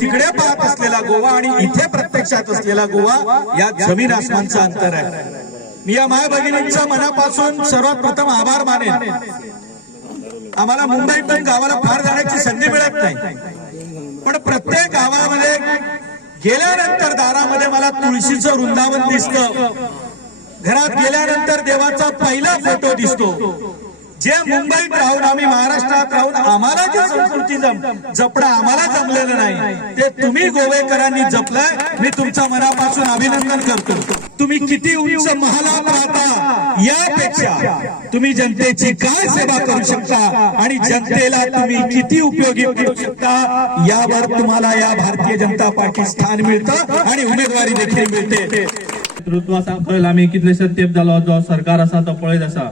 तिकडे पाहत असलेला गोवा आणि इथे प्रत्यक्षात असलेला गोवा या जमीन आसमानचं अंतर आहे. मी या माय भगिनींचा मनापासून सर्वात प्रथम आभार मानेन. आम्हाला मुंबईतून गावाला फार जाण्याची संधी मिळत नाही, पण प्रत्येक गावामध्ये गेल्यानंतर दारामध्ये मला तुळशीचं वृंदावन दिसतं. घरात गेल्यानंतर देवाचा पहिला फोटो दिसतो. जे मुंबईत राहून आम्ही महाराष्ट्रात राहून आम्हाला जे संस्कृती जपणं आम्हाला जमलेलं नाही ते तुम्ही गोवेकरांनी जपलंय. मी तुमच्या मनापासून अभिनंदन करतो. तुम्ही किती उंच महालात राहता यापेक्षा तुम्ही जनतेची काय सेवा करू शकता आणि जनतेला तुम्ही किती उपयोगी करू शकता यावर तुम्हाला या भारतीय जनता पार्टी स्थान मिळतं आणि उमेदवारी देखील मिळते. नेतृत्व सकयल आम्ही कितलेशेच तेंप जालो जो सरकार आसा तो पळयत आसा.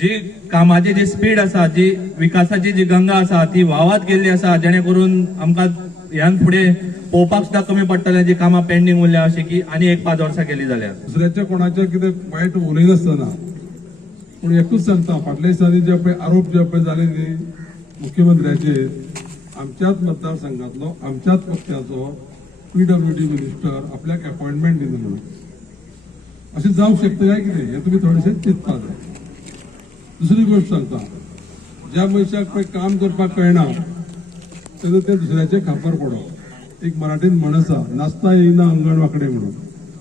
जी कामाची जी स्पीड आसा, जी विकासाची जी गंगा आसा ती व्हावत गेल्ली आसा, जेणे करून आमकां ह्यान फुडें पळोवपाक सुद्दां कमी पडटलें जी कामां पेंडिंग उरल्या अशी की आनी एक 5 वर्सां केली जाल्यार. दुसऱ्याच्या कोणाचे कितें वायट उलयनासतना पूण एकूच सांगता, फाटल्या दिसांनी जे पळय आरोप जे पळय जाले न्ही मुख्यमंत्र्याचे, आमच्याच मतदारसंघातलो आमच्याच पक्षाचो PWD मिनिस्टर आपल्याक अपॉइंटमेंट दिना म्हणून अशें जावंक शकता काय कितें हें तुमी थोडेशें चिंतपाक जाय. दुसरी गोष्ट सांगता, ज्या मनशाक पळय काम करपाक कळना तेन्ना ते दुसऱ्याचे खापर पडप. एक मराठीन म्हण आसा, नाचता येईना अंगण वांकडे म्हणून.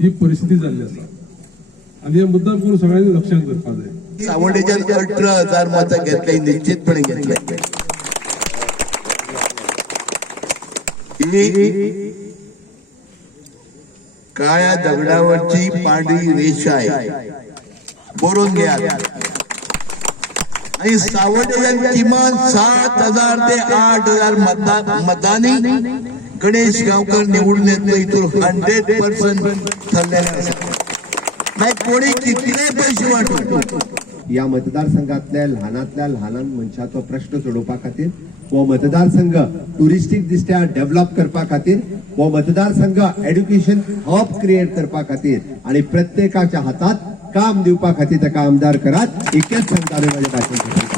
ही परिस्थिती जाल्ली आसा आनी हे मुद्दाम करून सगळ्यांनी लक्षात दवरपाक जाय. सावंडेच्यान 18,000 मतां घेतले, निश्चितपणे घेतले. ही काळ्या दगडावरची पांढरी रेषा आहे, बरोवन घ्या. आणि सावंडेच्यान किमान 7,000 ते 8,000 मतांनी गणेश गांवकर निवडून येतलो. इथून 100% ठरलेले आसा. मागीर कोणी कितले पयशे वांटून या मतदारसंघातल्या ल्हानातल्या ल्हान मनशाचो प्रश्न सोडोवपा खातीर वो मतदारसंघ टुरिस्टीक दृश्ट्या डेव्हलप करपा खातीर, वो मतदारसंघ एड्युकेशन हब क्रिएट करपा खातीर आणि प्रत्येकाच्या हातात काम दिवपा खातीर ताका आमदार करात. इतकेच सांगता माझ्या भाशणांत.